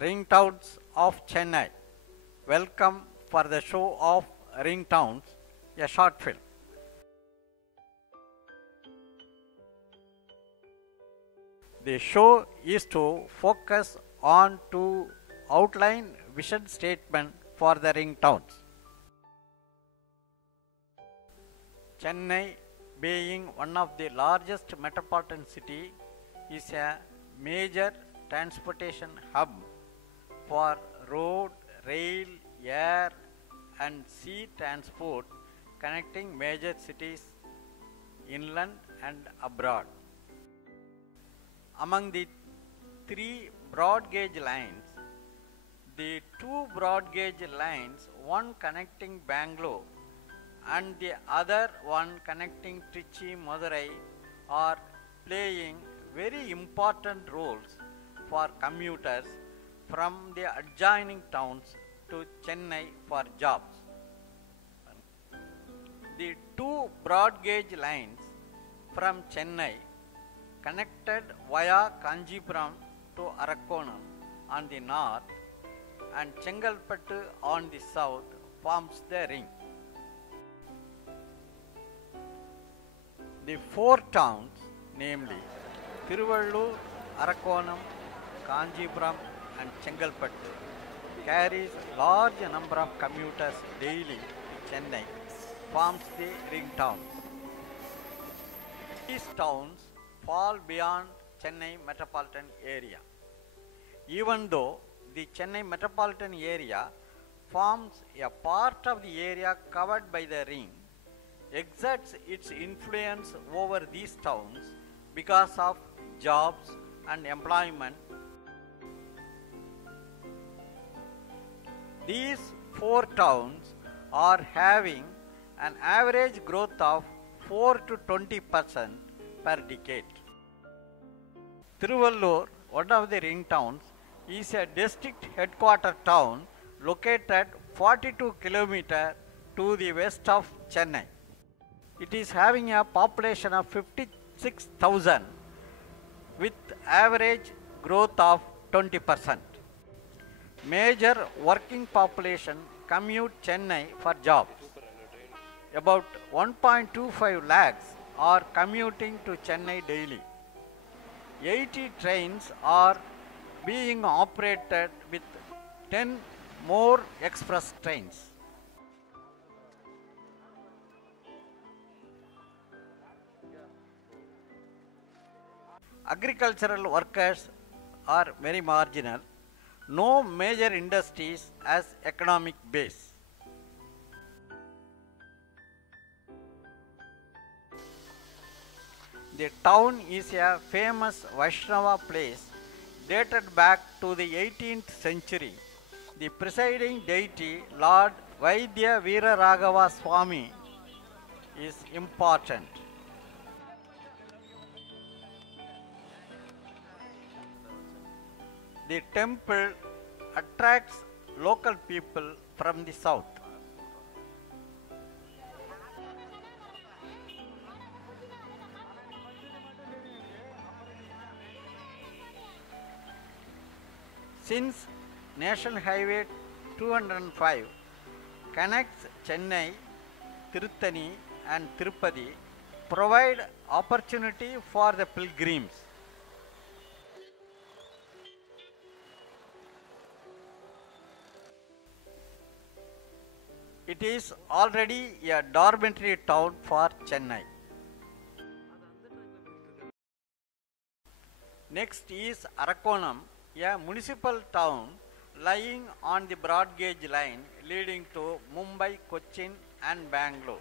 Ring Towns of Chennai. Welcome for the show of Ring Towns, a short film. The show is to focus on to outline vision statement for the ring towns. Chennai, being one of the largest metropolitan city, is a major transportation hub for road, rail, air and sea transport connecting major cities inland and abroad. Among the three broad gauge lines, the two broad gauge lines, one connecting Bangalore and the other one connecting Trichy, Madurai, are playing very important roles for commuters from the adjoining towns to Chennai for jobs. The two broad gauge lines from Chennai connected via Kanjipuram to Arakkonam on the north and Chengalpattu on the south forms the ring. The four towns, namely Tiruvallur, Arakkonam, Kanjipuram and Chengalpattu, carries large number of commuters daily to Chennai, forms the ring towns. These towns fall beyond Chennai metropolitan area. Even though the Chennai metropolitan area forms a part of the area covered by the ring, exerts its influence over these towns because of jobs and employment. These four towns are having an average growth of 4 to 20% per decade. Tiruvallur, one of the ring towns, is a district headquarter town located 42 km to the west of Chennai. It is having a population of 56,000 with average growth of 20%. Major working population commute Chennai for jobs. About 1.25 lakhs are commuting to Chennai daily. 80 trains are being operated with 10 more express trains. Agricultural workers are very marginal. No major industries as economic base. The town is a famous Vaishnava place dated back to the 18th century. The presiding deity, Lord Vaidya Veeraraghava Swami, is important. The temple attracts local people from the south. Since National Highway 205 connects Chennai, Tirutani and Tirupati, provide opportunity for the pilgrims. It is already a dormitory town for Chennai. Next is Arakkonam, a municipal town lying on the broad gauge line leading to Mumbai, Cochin and Bangalore.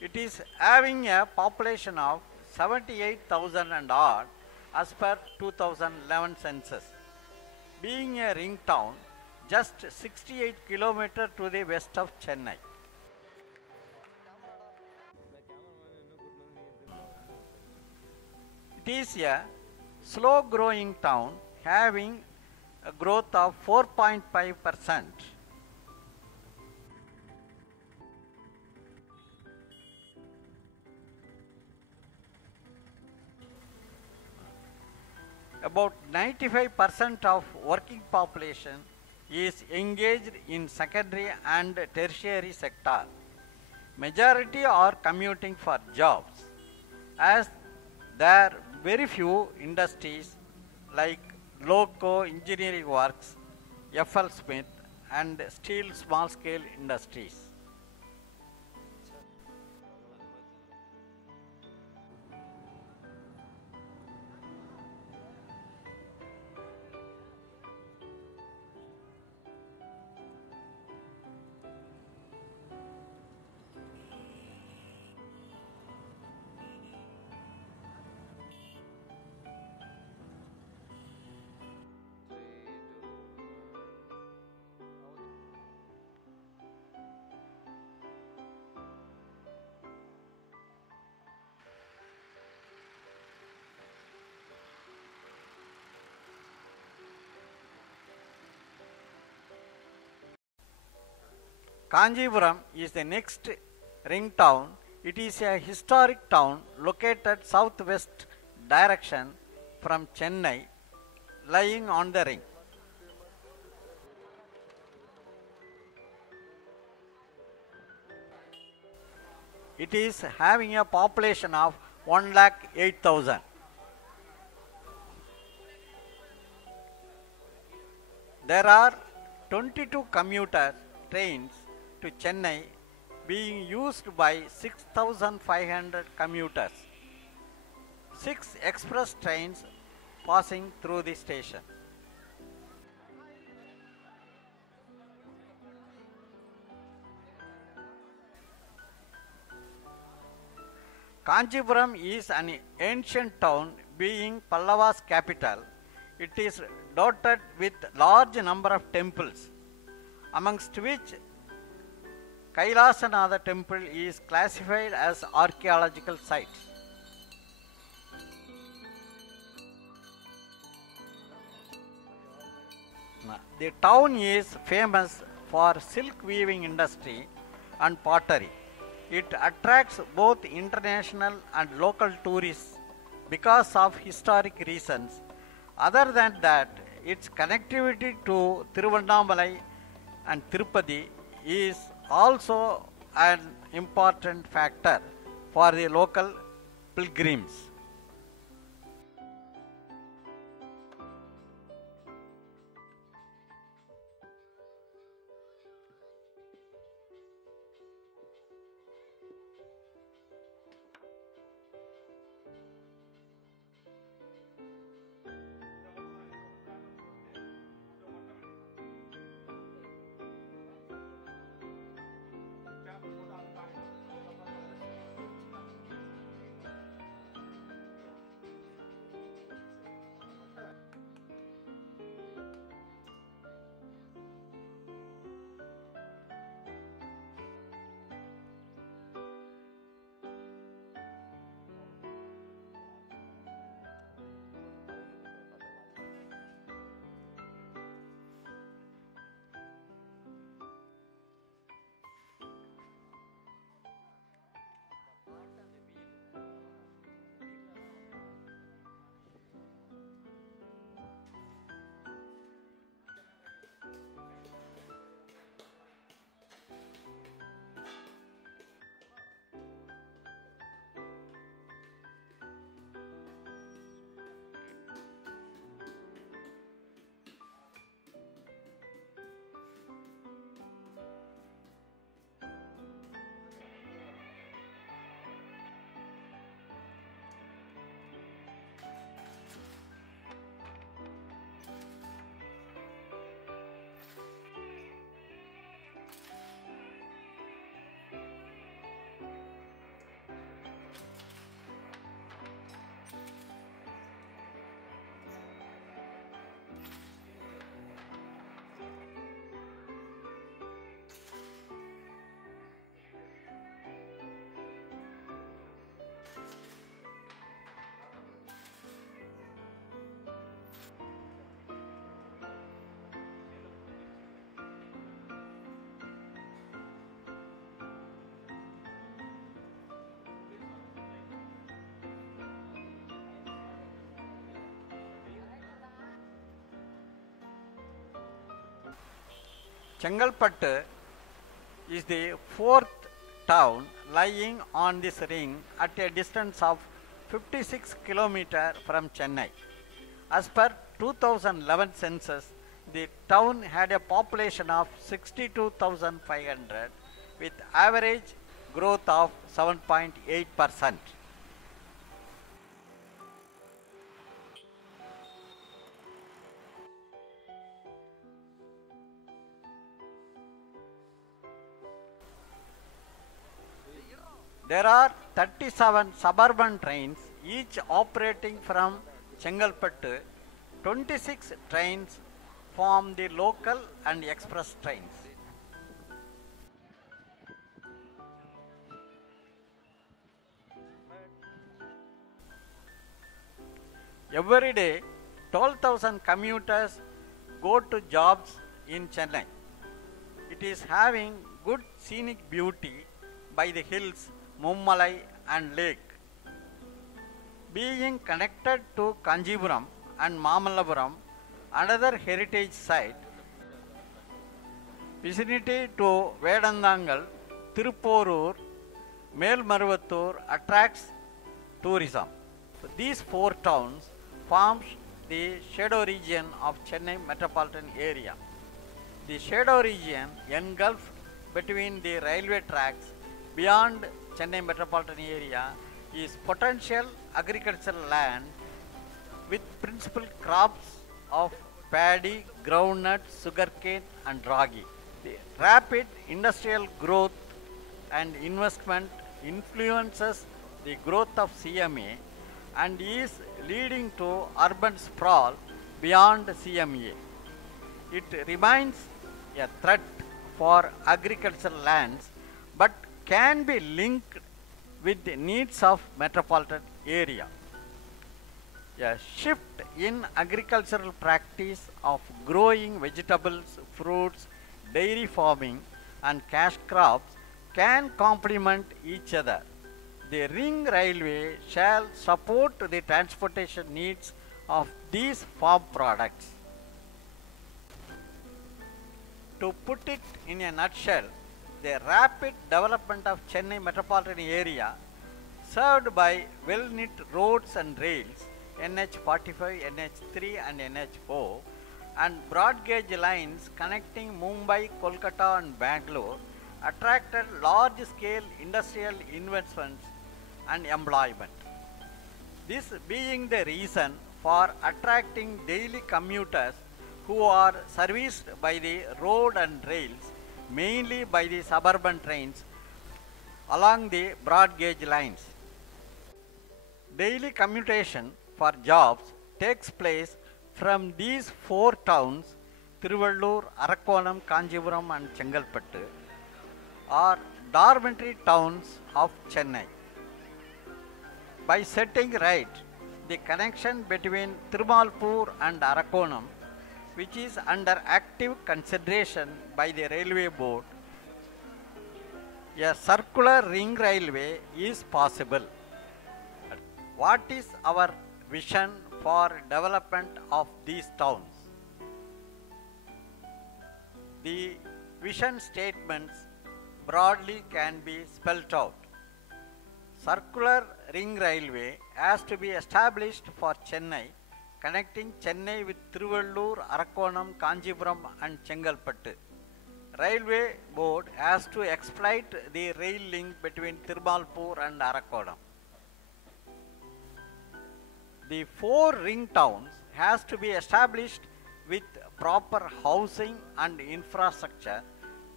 It is having a population of 78,000 and odd as per 2011 census. Being a ring town, just 68 km to the west of Chennai. It is a slow growing town having a growth of 4.5%. About 95% of working population is engaged in secondary and tertiary sector. Majority are commuting for jobs, as there are very few industries like loco engineering works, FL Smith and steel small scale industries. Kanjipuram is the next ring town. It is a historic town located southwest direction from Chennai, lying on the ring. It is having a population of 1,08,000. There are 22 commuter trains to Chennai being used by 6,500 commuters. 6 express trains passing through the station. Kanchipuram is an ancient town being Pallava's capital. It is dotted with large number of temples, amongst which Kailasanatha temple is classified as archaeological site. The town is famous for silk weaving industry and pottery. It attracts both international and local tourists because of historic reasons. Other than that, its connectivity to Tiruvannamalai and Tirupati is also an important factor for the local pilgrims. Chengalpattu is the fourth town lying on this ring at a distance of 56 km from Chennai. As per 2011 census, the town had a population of 62,500 with average growth of 7.8%. There are 37 suburban trains, each operating from Chengalpattu. 26 trains form the local and express trains. Every day, 12,000 commuters go to jobs in Chennai. It is having good scenic beauty by the hills, Mummalai and lake. Being connected to Kanjipuram and Mamallapuram, another heritage site, vicinity to Vedandangal, Tiruporur, Melmaruvattur attracts tourism. So these four towns forms the shadow region of Chennai metropolitan area. The shadow region engulfed between the railway tracks beyond Chennai metropolitan area is potential agricultural land with principal crops of paddy, groundnut, sugarcane and ragi. The rapid industrial growth and investment influences the growth of CMA and is leading to urban sprawl beyond CMA. It remains a threat for agricultural lands but can be linked with the needs of metropolitan area. A shift in agricultural practice of growing vegetables, fruits, dairy farming and cash crops can complement each other. The ring railway shall support the transportation needs of these farm products. To put it in a nutshell, the rapid development of Chennai metropolitan area served by well-knit roads and rails, NH45, NH3 and NH4 and broad gauge lines connecting Mumbai, Kolkata and Bangalore attracted large-scale industrial investments and employment. This being the reason for attracting daily commuters who are serviced by the road and rails, mainly by the suburban trains along the broad gauge lines. Daily commutation for jobs takes place from these four towns, Tiruvallur, Arakkonam, Kanjipuram and Chengalpattu, are dormitory towns of Chennai. By setting right the connection between Tirumalpur and Arakkonam, which is under active consideration by the railway board, a circular ring railway is possible. What is our vision for development of these towns? The vision statements broadly can be spelled out. Circular ring railway has to be established for Chennai, connecting Chennai with Tiruvallur, Arakkonam, Kanjipuram and Chengalpattu. Railway board has to exploit the rail link between Tirumalpur and Arakkonam. The four ring towns has to be established with proper housing and infrastructure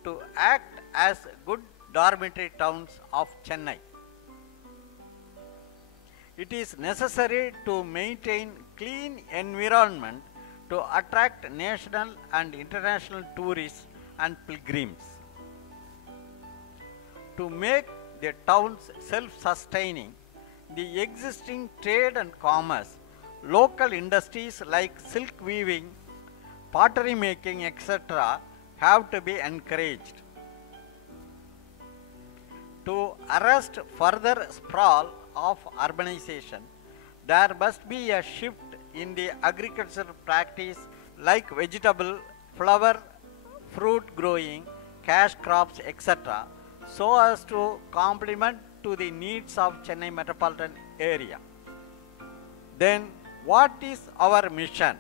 to act as good dormitory towns of Chennai. It is necessary to maintain clean environment to attract national and international tourists and pilgrims. To make the towns self-sustaining, the existing trade and commerce, local industries like silk weaving, pottery making, etc. have to be encouraged. To arrest further sprawl of urbanization, there must be a shift in the agricultural practice like vegetable, flower fruit growing, cash crops, etc., so as to complement to the needs of Chennai metropolitan area. Then what is our mission?